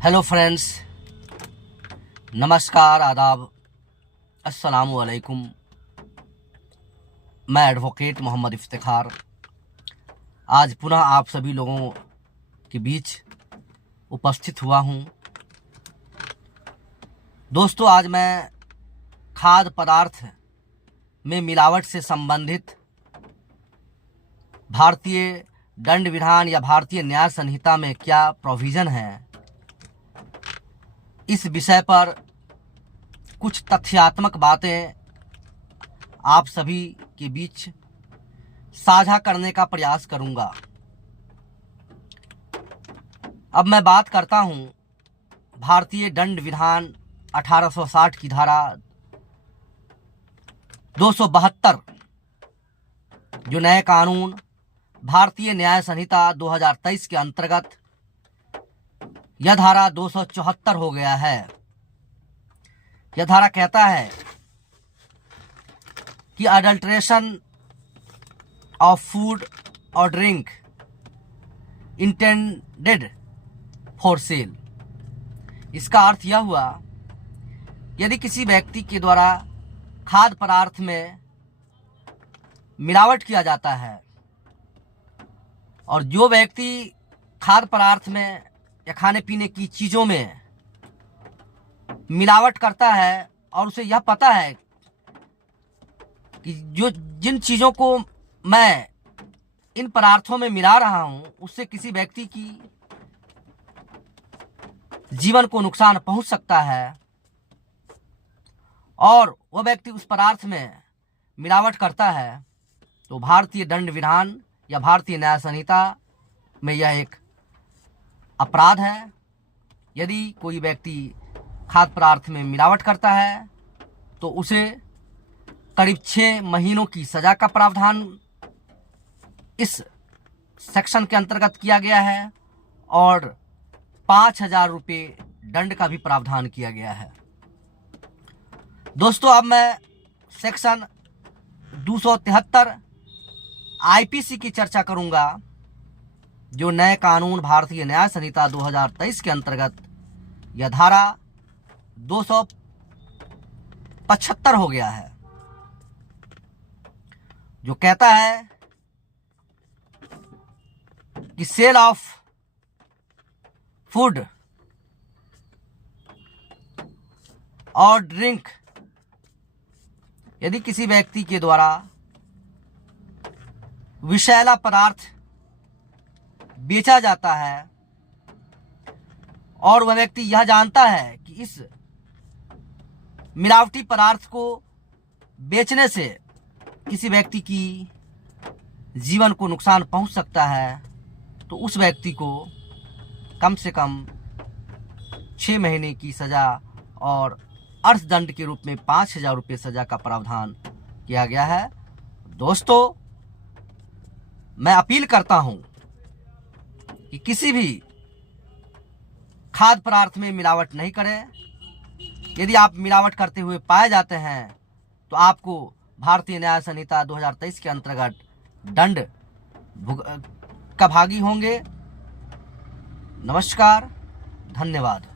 Hello friends, नमस्कार, आदाब, अस्सलामु अलैकुम। मैं एडवोकेट मोहम्मद इफ्तिखार आज पुनः आप सभी लोगों के बीच उपस्थित हुआ हूं। दोस्तों, आज मैं खाद्य पदार्थ में मिलावट से संबंधित भारतीय दंड विधान या भारतीय न्याय संहिता में क्या प्रोविज़न है, इस विषय पर कुछ तथ्यात्मक बातें आप सभी के बीच साझा करने का प्रयास करूंगा। अब मैं बात करता हूं भारतीय दंड विधान 1860 की धारा 272 जो नए कानून भारतीय न्याय संहिता 2023 के अंतर्गत यह धारा 274 हो गया है। यह धारा कहता है कि अडल्ट्रेशन ऑफ फूड और ड्रिंक इंटेंडेड फॉर सेल। इसका अर्थ यह हुआ, यदि किसी व्यक्ति के द्वारा खाद्य पदार्थ में मिलावट किया जाता है और जो व्यक्ति खाद्य पदार्थ में या खाने पीने की चीज़ों में मिलावट करता है और उसे यह पता है कि जिन चीज़ों को मैं इन पदार्थों में मिला रहा हूं उससे किसी व्यक्ति की जीवन को नुकसान पहुंच सकता है और वह व्यक्ति उस पदार्थ में मिलावट करता है, तो भारतीय दंड विधान या भारतीय न्याय संहिता में यह एक अपराध है। यदि कोई व्यक्ति खाद्य पदार्थ में मिलावट करता है तो उसे करीब 6 महीनों की सजा का प्रावधान इस सेक्शन के अंतर्गत किया गया है और 5,000 रुपये दंड का भी प्रावधान किया गया है। दोस्तों, अब मैं सेक्शन 273 आईपीसी की चर्चा करूंगा, जो नए कानून भारतीय न्याय संहिता 2023 के अंतर्गत यह धारा 275 हो गया है, जो कहता है कि सेल ऑफ फूड और ड्रिंक, यदि किसी व्यक्ति के द्वारा विषैला पदार्थ बेचा जाता है और वह व्यक्ति यह जानता है कि इस मिलावटी पदार्थ को बेचने से किसी व्यक्ति की जीवन को नुकसान पहुंच सकता है, तो उस व्यक्ति को कम से कम 6 महीने की सजा और अर्थदंड के रूप में 5,000 रुपये सजा का प्रावधान किया गया है। दोस्तों, मैं अपील करता हूं कि किसी भी खाद्य पदार्थ में मिलावट नहीं करें। यदि आप मिलावट करते हुए पाए जाते हैं तो आपको भारतीय न्याय संहिता 2023 के अंतर्गत दंड का भागी होंगे। नमस्कार, धन्यवाद।